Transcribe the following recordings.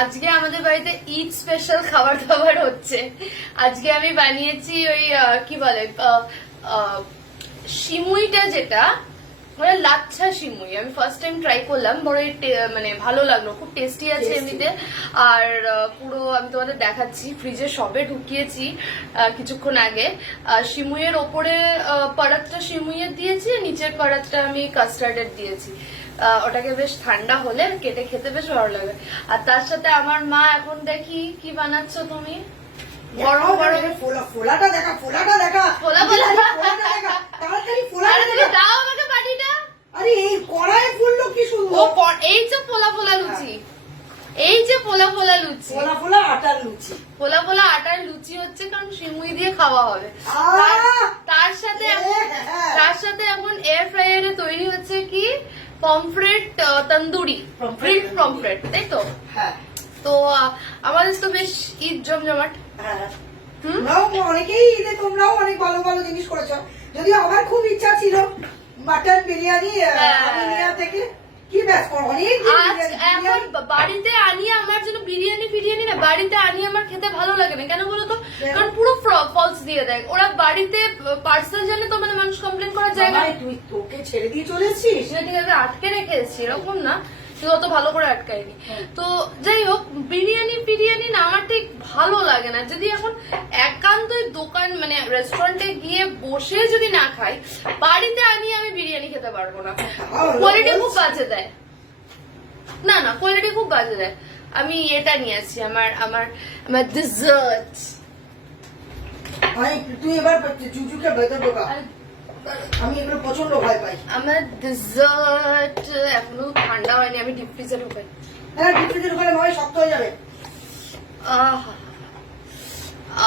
আজকে আমাদের বাড়িতে ঈদ স্পেশাল খাবার দাবার হচ্ছে। আজকে আমি বানিয়েছি ওই কি বলে সিমুইটা, যেটা মানে লাচ্ছা সিমুই। আমি ফার্স্ট টাইম ট্রাই করলাম, বড় মানে ভালো লাগলো, খুব টেস্টি আছে এমনিতে। আর পুরো আমি তোমাদের দেখাচ্ছি, ফ্রিজে সবে ঢুকিয়েছি কিছুক্ষণ আগে। সিমুইয়ের ওপরে পারাতটা সিমুইয়ের দিয়েছি, নিচের পারাতটা আমি কাস্টার্ডের দিয়েছি। ওটাকে বেশ ঠান্ডা হলে কেটে খেতে বেশ ভালো লাগে। আর তার সাথে আমার মা এখন দেখি কি বানাচ্ছো তুমি। গরম গরম ফোলাটা দেখা, ফোলাটা দেখা, ফোলা ফোলা তাড়াতাড়ি ফোলাটা দেখা। দাও আমাকে বাটিটা। আরে এই কড়াই ফুললো কি সুন্দর। এই যে ফোলা ফোলা লুচি, এই যে ফোলা ফোলা লুচি, ফোলা ফোলা আটার লুচি, ফোলা ফোলা আটার লুচি হচ্ছে, কারণ সিমুই দিয়ে খাওয়া হবে। তার সাথে এখন এয়ার ফ্রায়ারে তৈরি হচ্ছে কি পমফ্রেট তন্দুরি, গ্রিলড পমফ্রেট, তাই তো? হ্যাঁ। তো আমাদের তো বেশ ঈদ জমজমাট। অনেকেই ঈদে তোমরাও অনেক ভালো ভালো জিনিস করেছো, যদিও আমার খুব ইচ্ছা ছিল মাটন বিরিয়ানি আমিনিয়া থেকে। কি ব্যাস অনেক এখন বাড়িতে আনিয়ে আমার জন্য বিরিয়ানি ফিরিয়ানি না, বাড়িতে আনিয়ে আমার খেতে ভালো লাগে না। কেন বলতো? কারণ পুরো ফলস দিয়ে দেয় ওরা। বাড়িতে পার্সেল জানে তো, মানে মানুষ কমপ্লেন করার জায়গা। তুই তোকে ছেড়ে দিয়ে চলে এসেছিস, সেটাকে আটকে রেখে এসেছি, এরকম না, তুই অত ভালো করে আটকায়নি। তো যাই হোক, বিরিয়ানি না আমার ঠিক ভালো লাগে না। যদি এখন একান্তই দোকান মানে রেস্টুরেন্টে গিয়ে বসে যদি না খাই, বাড়িতে আনিয়ে আমি বিরিয়ানি খেতে পারবো না। কোয়ালিটি খুব বাজে দেয়। না না, কোয়ালিটি খুব বাজে দেয়। আমি এটা নিয়ে আসছি, আমার আমার আমার ডিজার্ট। তুই এবার জুজুকে বেঁধে ঢোকা। আমি এগুলো প্রচন্ড ভয় পাই। আমার ডিজার্ট এখনো ঠান্ডা হয়নি, আমি ডিপ ফ্রিজে ঢোকাই। হ্যাঁ, ডিপ ফ্রিজে ঢোকালে মনে হয় শক্ত হয়ে যাবে। আহা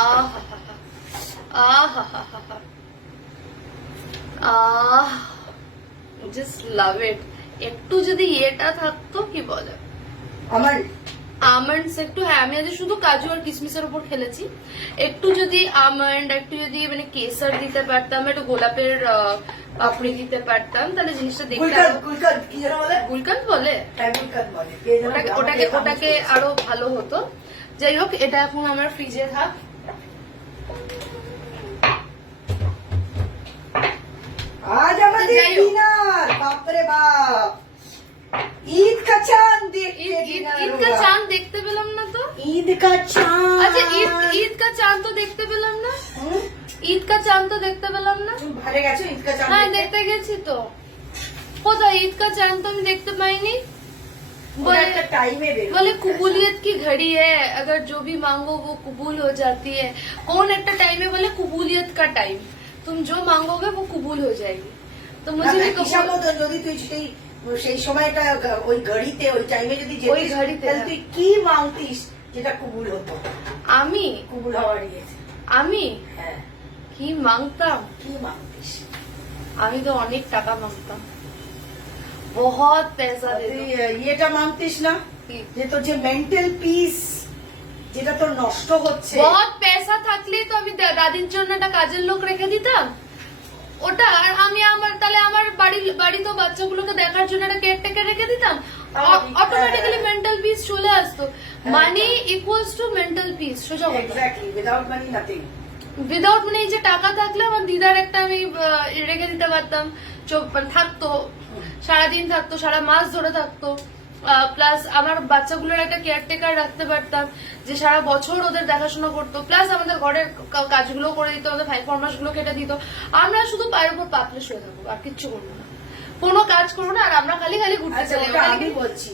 আহা আহা আহা, জাস্ট লাভ ইট। একটু যদি এটা থাকতো, কি বলে, আমন্ডস একটু, হ্যাঁ আমি আজ শুধু কাজু আর কিশমিশের উপর খেলেছি। একটু যদি আমন্ড, একটু যদি মানে কেসার দিতে পারতাম, একটু গোলাপের পাপড়ি দিতে পারতাম, তাহলে জিনিসটা দেখতে গুলকান্দ বলে, ওটাকে আরো ভালো হতো। যাই হোক, এটা এখন আমার ফ্রিজে থাক। আজ আমাদের ডিনার, বাপরে বাপ, ঈদ কা চাঁদ। ঈদ কা চাঁদ দেখতে পেলাম না তো। ঈদ কা চাঁদ, আচ্ছা ঈদ কা চাঁদ তো দেখতে পেলাম না। ঈদ কা চাঁদ তো দেখতে পেলাম না। ভালো গেছো ঈদ কা চাঁদ? হ্যাঁ দেখতে গেছি তো। কোথায় ঈদ কা চাঁদ তো আমি দেখতে পাইনি। बोले कबूलियत की घड़ी है, अगर जो भी मांगो वो कबूल हो जाती है। कौन एक टाइम है? बोले कबूलियत का टाइम, तुम जो मांगोगे वो कबूल हो जाएगी। तो मुझे भी যদি তুই সেই সময়টা ওই ঘড়িতে, ওই টাইমে যদি ওই ঘড়িতে তুই কি মাংতিস যেটা কবুল হতো? আমি কবুল হওয়ার ইয়েছে। আমি হ্যাঁ, কি মাংতাম? কি মাংতিস? আমি তো অনেক টাকা মাংতাম, बहुत पैसा दे दो। এটা মানতিস না যে তোর যে মেন্টাল পিস যেটা তোর নষ্ট হচ্ছে। बहुत पैसा থাকলে তো আমি দাদির জন্য একটা কাজের লোক রেখে দিতাম, ওটা। আর আমি তাহলে আমার বাড়ি তো বাচ্চাগুলোকে দেখার জন্য একটা কেয়ারটেকার রেখে দিতাম, অটোমেটিক্যালি মেন্টাল পিস চলে আসতো। মানি ইকুয়ালস টু মেন্টাল পিস, সোজা কথা। এক্স্যাক্টলি, উইদাউট মানি নাথিং। উইদাউট মানে এই যে টাকা থাকলে আমার দিদার একটা আমি রেখে দিতে পারতাম, থাকতো, সারাদিন থাকতো, সারা মাস ধরে থাকতো। প্লাস আমার বাচ্চাগুলোর একটা কেয়ারটেকার রাখতে পারতাম, যে সারা বছর ওদের দেখাশোনা করতো, প্লাস আমাদের ঘরের কাজগুলো করে দিত, আমাদের ভাই ফরমাস গুলো কেটে দিত। আমরা শুধু পায়ের উপর পাতলে শুয়ে থাকবো, আর কিচ্ছু করবো না, কোনো কাজ করবো না। আর আমরা খালি ঘুরতে চলে। আমি বলছি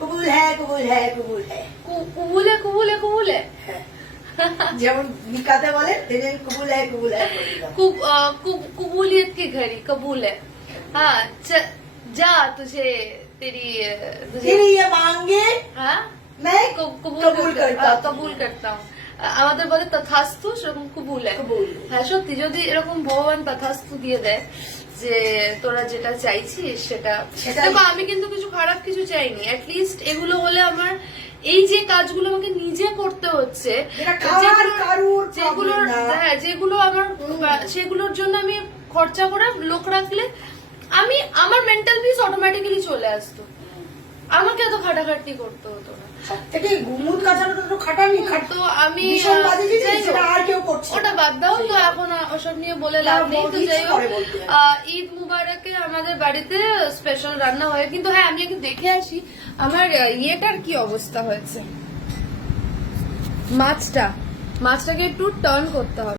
কবুল হ্যাঁ, কবুল হ্যাঁ, কবুল হ্যাঁ, কুবুলে কুবুলে কুবুলে, যেমন নিকাতে বলে তেমনি কবুল হ্যাঁ, কবুল হ্যাঁ। कबूलियत की घड़ी कबूल है। हाँ जा तुझे तेरी ये मांगे, हाँ मैं কবুল করতাম। আমাদের বলে তথাস্তু, সেরকম কবুল হ্যাঁ। সত্যি যদি এরকম ভগবান তথাস্তু দিয়ে দেয় যে তোরা যেটা চাইছিস সেটা। দেখো আমি কিন্তু কিছু খারাপ কিছু চাইনি, অ্যাটলিস্ট এগুলো হলে আমার এই যে কাজগুলো আমাকে নিজে করতে হচ্ছে, যেগুলো আমার, সেগুলোর জন্য আমি খরচা করার লোক রাখলে আমি আমার মেন্টাল পিস অটোমেটিক্যালি চলে আসতো। আমাকে এত খাটাখাটনি করতে হতো না। সবথেকে গুমুট কাঁচানোটা তো খাটানি তো আমি ভীষণ বাজে জিনিস, যাই হোক, সেটা আর কেউ করছে না। ওটা বাদ দাও তো, এখন ওসব নিয়ে বলে লাভ নেই। তো যাই হোক, পরে বলতে হবে। ঈদ মুবারকে আমাদের বাড়িতে স্পেশাল রান্না হয়, কিন্তু হ্যাঁ আমি একটু দেখে আসি আমার ইয়েটার কি অবস্থা হয়েছে। মাছটাকে একটু টার্ন করতে হবে।